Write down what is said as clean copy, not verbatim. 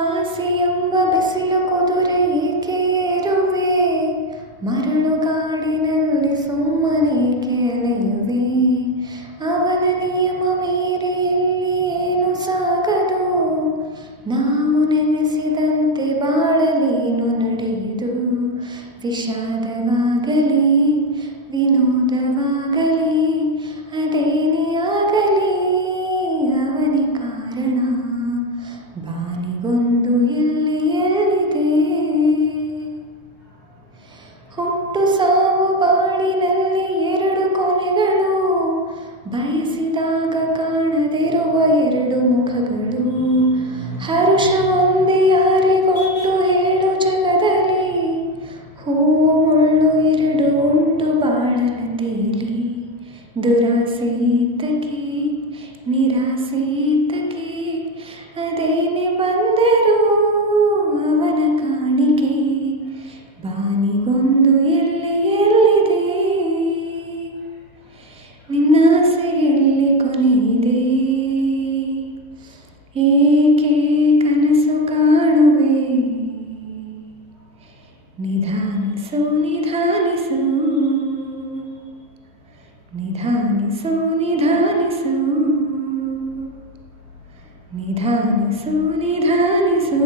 ಆಸೆಯೆಂಬ ಬಿಸಿಲು ಕುದುರೆ ಏಕೆ ಏರುವೆ, ಮರಳುಗಾಡಿನಲ್ಲಿ ಸುಮ್ಮನೇಕೆ ಅಲೆಯುವೆ. ಅವನ ನಿಯಮ ಮೀರಿ ಇಲ್ಲಿ ಏನು ಸಾಗದು, ನಾವು ನೆನೆಸಿದಂತೆ ಬಾಳಲೇನು ನಡೆಯುವುದು. ವಿಷಾದವಾಗಲಿ ವಿನೋದವಾಗಲಿ ಅದೇನೇ ಆಗಲಿ ಅವನೇ ಕಾರಣ. ಬಾನಿಗೊಂದು ಎಲ್ಲಿದೆ, ಹುಟ್ಟು ಸಾವು ಬಾಳಿನಲ್ಲಿ ಎರಡು ಕೊನೆಗಳು, ಬಯಸಿದಾಗ ಕಾಣದಿರುವ ಎರಡು ಮುಖಗಳು. ಹರುಷ ಒಂದೇ ಯಾರಿಗೊಂದು ಹೇಳು ಜಗದಲ್ಲಿ, ಹೂವು ಮುಳ್ಳು ಎರಡು ಉಂಟು ಬಾಳನದಿಯಲ್ಲಿ. ದುರಾಸೆ ಏತಕ್ಕೆ ನಿರಾಸೆ ಏತಕ್ಕೆ, ಅದೇನೆ ಬಂದರೂ ಅವನ ಕಾಣಿಕೆ. ಬಾನಿಗೊಂದು ಎಲ್ಲಿದೆ, ನಿನ್ನಾಸೆ ಎಲ್ಲಿ ಕೊನೆಯಿದೆ. ಏಕೆ ಕನಸು ಕಾಣುವೆ, ನಿಧಾನಿಸು ನಿಧಾನಿಸು ನಿಧಾನಿಸು ನಿಧಾನಿಸು ನಿಧಾನಿಸು ನಿಧಾನಿಸು.